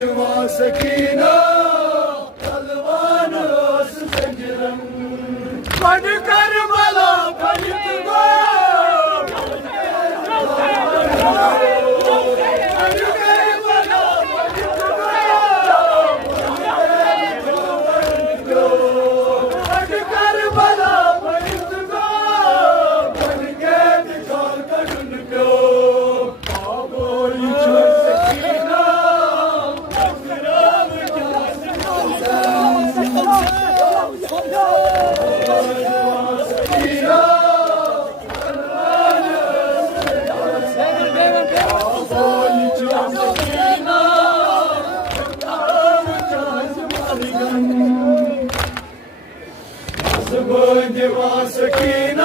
सकीना तलवान रोस संजरम पढ़ कर भला फलित गो पढ़ कर भला फलित गो पढ़ कर भला फलित गो पढ़ के दिखा कर उनको आवो सकीना सकीना